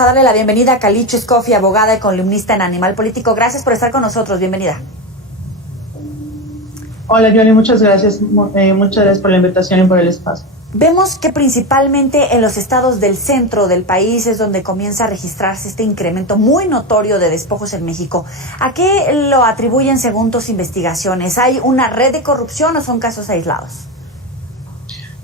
A darle la bienvenida a Calicho Escoffi, abogada y columnista en Animal Político. Gracias por estar con nosotros. Bienvenida. Hola, Johnny, muchas gracias. Muchas gracias por la invitación y por el espacio. Vemos que principalmente en los estados del centro del país es donde comienza a registrarse este incremento muy notorio de despojos en México. ¿A qué lo atribuyen según tus investigaciones? ¿Hay una red de corrupción o son casos aislados?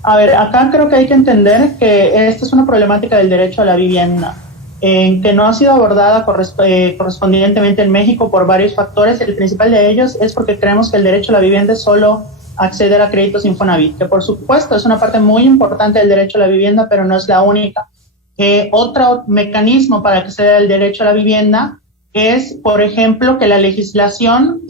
A ver, acá creo que hay que entender que esta es una problemática del derecho a la vivienda, que no ha sido abordada correspondientemente en México por varios factores. El principal de ellos es porque creemos que el derecho a la vivienda es solo acceder a créditos Infonavit, que por supuesto es una parte muy importante del derecho a la vivienda, pero no es la única. Otro mecanismo para acceder al derecho a la vivienda es, por ejemplo, que la legislación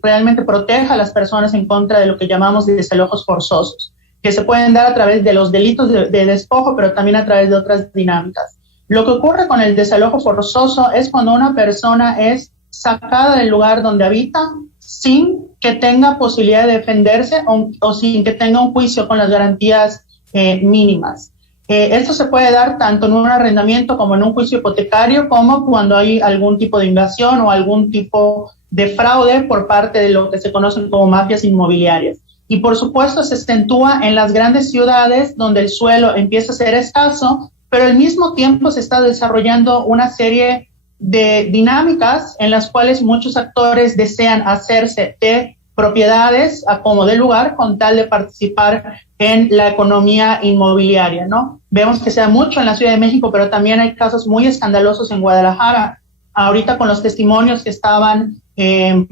realmente proteja a las personas en contra de lo que llamamos desalojos forzosos, que se pueden dar a través de los delitos de despojo, pero también a través de otras dinámicas. Lo que ocurre con el desalojo forzoso es cuando una persona es sacada del lugar donde habita sin que tenga posibilidad de defenderse o sin que tenga un juicio con las garantías mínimas. Esto se puede dar tanto en un arrendamiento como en un juicio hipotecario, como cuando hay algún tipo de invasión o algún tipo de fraude por parte de lo que se conocen como mafias inmobiliarias. Y por supuesto se acentúa en las grandes ciudades donde el suelo empieza a ser escaso, pero al mismo tiempo se está desarrollando una serie de dinámicas en las cuales muchos actores desean hacerse de propiedades a como de lugar con tal de participar en la economía inmobiliaria, ¿no? Vemos que se da mucho en la Ciudad de México, pero también hay casos muy escandalosos en Guadalajara. Ahorita con los testimonios que estaban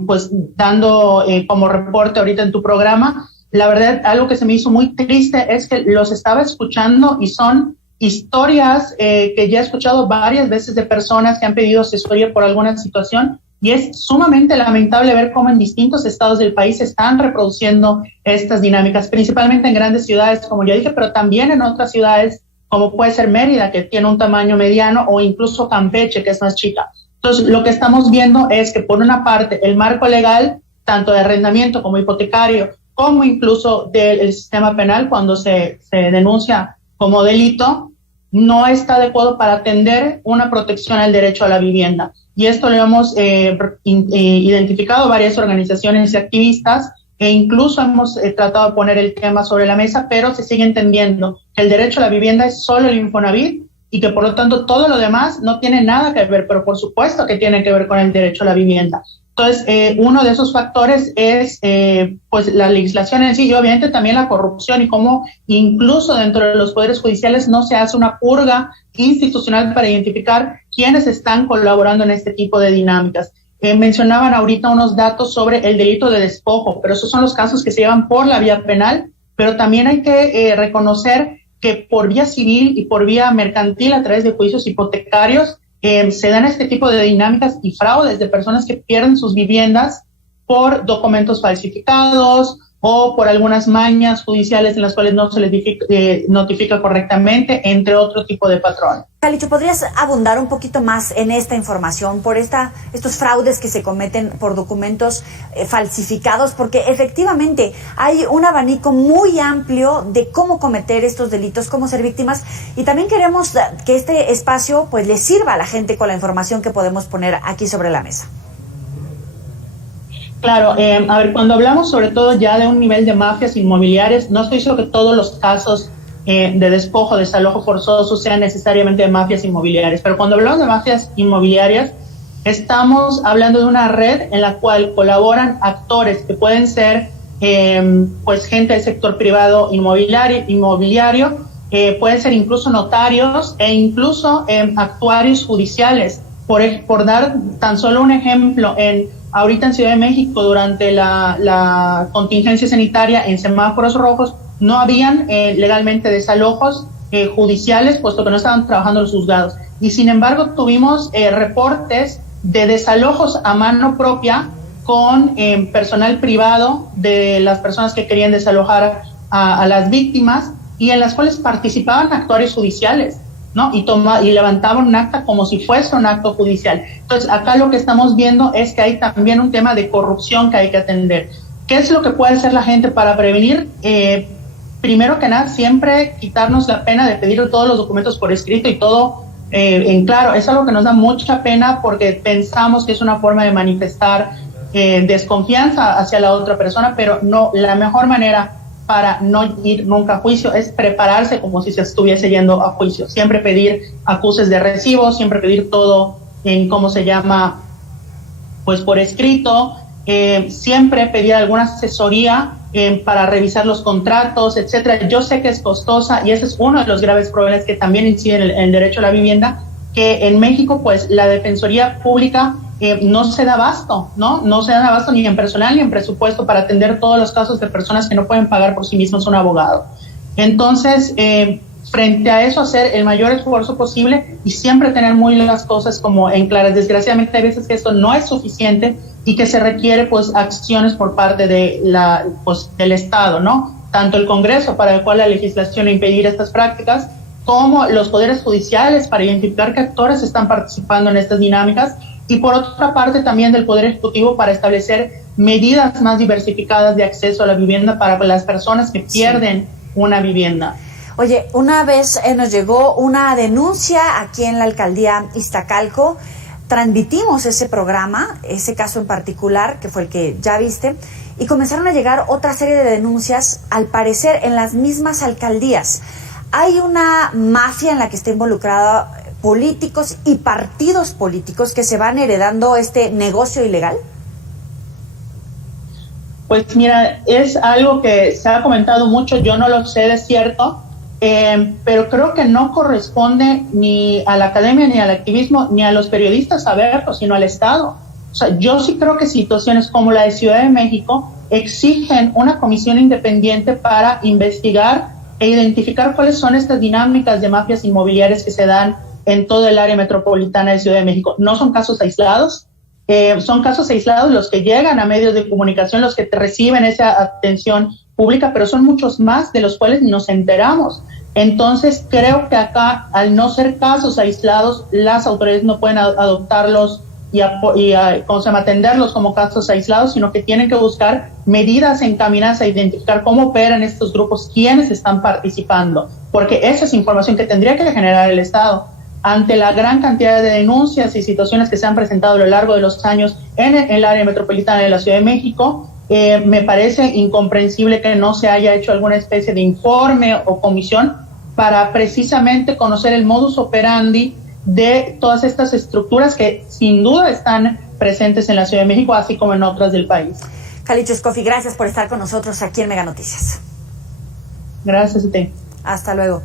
pues dando como reporte ahorita en tu programa, la verdad algo que se me hizo muy triste es que los estaba escuchando y son historias que ya he escuchado varias veces de personas que han pedido asesoría por alguna situación, y es sumamente lamentable ver cómo en distintos estados del país se están reproduciendo estas dinámicas, principalmente en grandes ciudades, como ya dije, pero también en otras ciudades, como puede ser Mérida, que tiene un tamaño mediano, o incluso Campeche, que es más chica. Entonces, lo que estamos viendo es que, por una parte, el marco legal, tanto de arrendamiento como hipotecario, como incluso del sistema penal, cuando se denuncia como delito, no está adecuado para atender una protección al derecho a la vivienda. Y esto lo hemos identificado varias organizaciones y activistas, e incluso hemos tratado de poner el tema sobre la mesa, pero se sigue entendiendo que el derecho a la vivienda es solo el Infonavit y que por lo tanto todo lo demás no tiene nada que ver, pero por supuesto que tiene que ver con el derecho a la vivienda. Entonces, uno de esos factores es pues la legislación en sí, y obviamente también la corrupción, y cómo incluso dentro de los poderes judiciales no se hace una purga institucional para identificar quiénes están colaborando en este tipo de dinámicas. Mencionaban ahorita unos datos sobre el delito de despojo, pero esos son los casos que se llevan por la vía penal, pero también hay que reconocer que por vía civil y por vía mercantil, a través de juicios hipotecarios, se dan este tipo de dinámicas y fraudes de personas que pierden sus viviendas por documentos falsificados o por algunas mañas judiciales en las cuales no se les notifica correctamente, entre otro tipo de patrones. Calicho, ¿podrías abundar un poquito más en esta información por estos fraudes que se cometen por documentos falsificados? Porque efectivamente hay un abanico muy amplio de cómo cometer estos delitos, cómo ser víctimas, y también queremos que este espacio pues le sirva a la gente con la información que podemos poner aquí sobre la mesa. Claro, a ver, cuando hablamos sobre todo ya de un nivel de mafias inmobiliarias, no estoy seguro que todos los casos de despojo, desalojo forzoso sean necesariamente de mafias inmobiliarias, pero cuando hablamos de mafias inmobiliarias, estamos hablando de una red en la cual colaboran actores que pueden ser pues gente del sector privado inmobiliario, pueden ser incluso notarios e incluso actuarios judiciales. Por dar tan solo un ejemplo, ahorita en Ciudad de México, durante la contingencia sanitaria, en semáforos rojos, no habían legalmente desalojos judiciales, puesto que no estaban trabajando los juzgados. Y sin embargo, tuvimos reportes de desalojos a mano propia con personal privado de las personas que querían desalojar a las víctimas, y en las cuales participaban actuarios judiciales, ¿no? Y levantaban un acta como si fuese un acto judicial. Entonces, acá lo que estamos viendo es que hay también un tema de corrupción que hay que atender. ¿Qué es lo que puede hacer la gente para prevenir? Primero que nada, siempre quitarnos la pena de pedir todos los documentos por escrito y todo en claro. Es algo que nos da mucha pena porque pensamos que es una forma de manifestar desconfianza hacia la otra persona, pero no, la mejor manera para no ir nunca a juicio es prepararse como si se estuviese yendo a juicio. Siempre pedir acuses de recibo, siempre pedir todo en, ¿cómo se llama?, pues por escrito, siempre pedir alguna asesoría para revisar los contratos, etcétera. Yo sé que es costosa y ese es uno de los graves problemas que también inciden en el derecho a la vivienda, que en México pues la Defensoría Pública no se da abasto, no se da abasto ni en personal ni en presupuesto para atender todos los casos de personas que no pueden pagar por sí mismos un abogado. Entonces, frente a eso, hacer el mayor esfuerzo posible y siempre tener muy las cosas como en claras. Desgraciadamente hay veces que esto no es suficiente y que se requiere pues acciones por parte de del Estado, ¿no? Tanto el Congreso, para el cual la legislación impedir estas prácticas, como los poderes judiciales para identificar qué actores están participando en estas dinámicas, y por otra parte también del Poder Ejecutivo para establecer medidas más diversificadas de acceso a la vivienda para las personas que pierden una vivienda. Oye, una vez nos llegó una denuncia aquí en la alcaldía Iztacalco, transmitimos ese programa, ese caso en particular, que fue el que ya viste, y comenzaron a llegar otra serie de denuncias, al parecer en las mismas alcaldías. Hay una mafia en la que está involucrada políticos y partidos políticos que se van heredando este negocio ilegal. Pues mira, es algo que se ha comentado mucho, yo no lo sé de cierto, pero creo que no corresponde ni a la academia, ni al activismo, ni a los periodistas saberlo, sino al Estado. O sea, yo sí creo que situaciones como la de Ciudad de México exigen una comisión independiente para investigar e identificar cuáles son estas dinámicas de mafias inmobiliarias que se dan en todo el área metropolitana de Ciudad de México. No son casos aislados, son casos aislados los que llegan a medios de comunicación, los que reciben esa atención pública, pero son muchos más de los cuales nos enteramos. Entonces creo que acá, al no ser casos aislados, las autoridades no pueden adoptarlos y atenderlos como casos aislados, sino que tienen que buscar medidas encaminadas a identificar cómo operan estos grupos, quiénes están participando, porque esa es información que tendría que generar el Estado. Ante la gran cantidad de denuncias y situaciones que se han presentado a lo largo de los años en el área metropolitana de la Ciudad de México, me parece incomprensible que no se haya hecho alguna especie de informe o comisión para precisamente conocer el modus operandi de todas estas estructuras que sin duda están presentes en la Ciudad de México, así como en otras del país. Kali Chuscoffy, gracias por estar con nosotros aquí en Mega Noticias. Gracias a ti. Hasta luego.